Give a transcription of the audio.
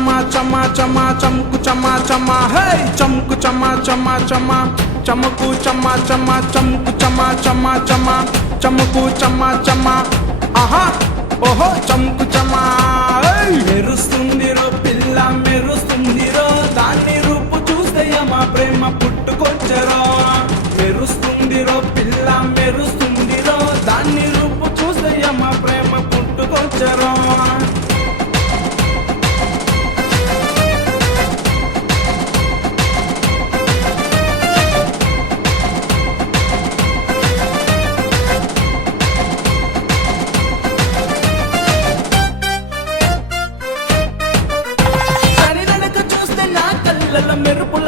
చమా చమా చమా చంకు చమా చమా హే చంకు చమా చమా చమా చమకు చమా చమా చంకు చమా చమా చమా చమకు చమా చమా ఆహా ఓహో చంకు చమా మెరుస్తుందిరో పిల్ల మెరుస్తుందిరో దాన్ని రూపు చూస్తే మా ప్రేమ పుట్టుకొచ్చరో మెరుస్తుందిరో పిల్ల మెరుస్తుందిరో దాన్ని రూపు చూస్తే మా ప్రేమ పుట్టుకొచ్చరో మెరుపు